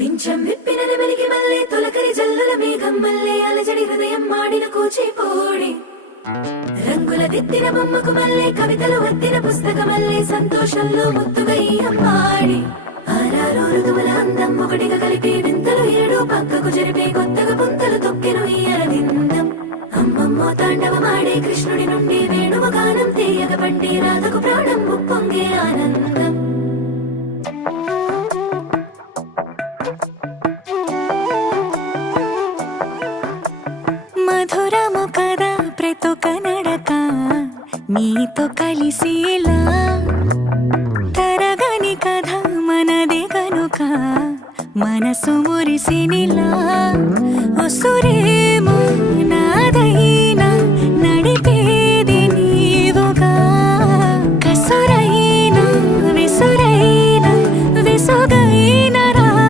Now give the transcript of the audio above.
పింఛం విప్పిన నెమలికి మల్లె తొలకరి జల్లుల మేఘం మల్లె అలజడి హృదయం మాడిన కూచిపూడి రంగుల దిద్దిన బొమ్మకు మల్లె కవితలు వద్దిన పుస్తకమల్లె సంతోషంలో ముద్దుగా ఈ అమ్మాడి ఆరారు ఋతువుల అందం ఒకటిగా కలిపి వింతలు ఏడు పక్కకు జరిపే కొత్తగా పుంతలు తొక్కెను ఈ అరవిందం అమ్మమ్మో తాండవమాడే కృష్ణుడి నుండి వేణువ గానం తీయగ పండి రాధకు ప్రాణం ఉప్పొంగే ఆనందం మధురము కదా ప్రతొక నడక నీతో కలిసేలా తరగని కథ మనదే కనుక మనసు మురిసినిలా ఉసురేమో